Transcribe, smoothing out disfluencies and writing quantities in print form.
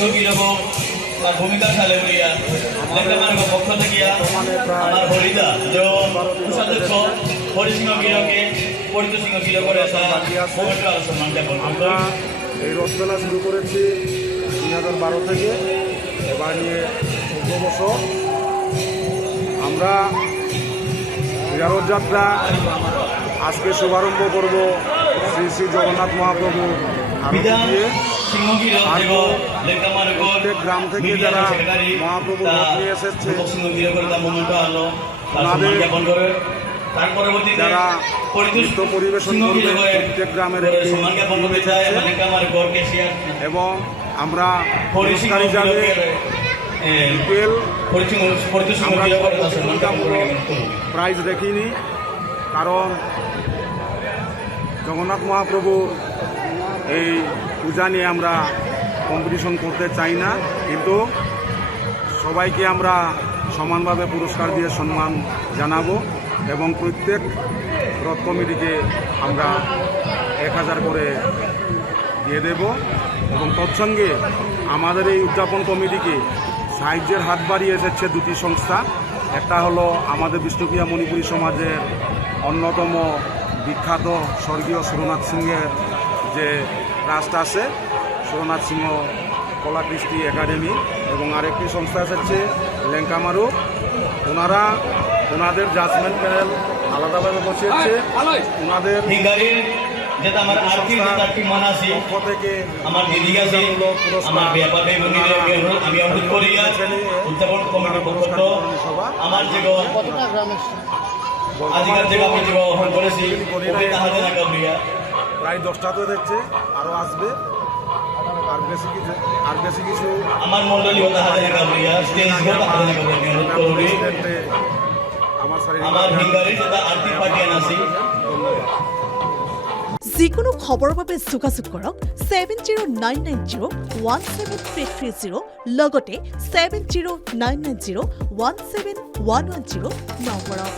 শিক্ষক তার ভূমিকা খেলে বলিয়া লেখামার পক্ষ থেকে আমার হরিদা যে কোষাধ্যক্ষ হরিসিংহ গিরকে পরিত সিংহ গির করে সম্মান জ্ঞাপন আমরা এই রথমেলা শুরু করেছি 2012 থেকে, এবার নিয়ে 14 বছর। আমরা রথযাত্রা আজকে শুভারম্ভ করব শ্রী শ্রী জগন্নাথ মহাপ্রভু দিয়ে। প্রত্যেক গ্রাম থেকে যারা মহাপ্রভু রথ নিয়ে এসেছে যারা নৃত্য পরিবেশন করবে প্রত্যেক গ্রামের এবং আমরা পুরস্কার হিসাবে প্রাইজ দেখিনি, কারণ জগন্নাথ মহাপ্রভু এই পূজা নিয়ে আমরা কম্পিটিশন করতে চাই না, কিন্তু সবাইকে আমরা সমানভাবে পুরস্কার দিয়ে সম্মান জানাবো এবং প্রত্যেক রথ কমিটিকে আমরা 1000 করে দিয়ে দেব। এবং তৎসঙ্গে আমাদের এই উদযাপন কমিটিকে সাহায্যের হাত বাড়িয়ে এসেছে দুটি সংস্থা। একটা হলো আমাদের বিষ্ণুপ্রিয়া মণিপুরী সমাজের অন্যতম বিখ্যাত স্বর্গীয় সুরনাথ সিংহের যে ট্রাস্ট আছে, সুরনাথ সিংহ কলা কৃষ্টি একাডেমি, এবং আরেকটি সংস্থা এসেছে লেঙ্কামারু। ওনারা ওনাদের জাজমেন্ট প্যানেল আলাদাভাবে বসিয়েছে। ওনাদের যেটা আমার আর্থিক পক্ষ থেকে আমার দিদি আছে, আমার ব্যাপারে আমি অনুরোধ করি উদযাপন কমিটির পক্ষ আমার যে আজকের যে আমি যে অহন করেছি প্রায় 10টাতে দেখছে, আরও আসবে। আর বেশি কিছু আমার মন্ডলী আমার হিঙ্গারি যেটা আর্থিক পার্টিয়ান আছে। যিকোনো খবৰৰ বাবে যোগাযোগ কৰক 7099017330 লগতে 7099017110 নম্বৰত।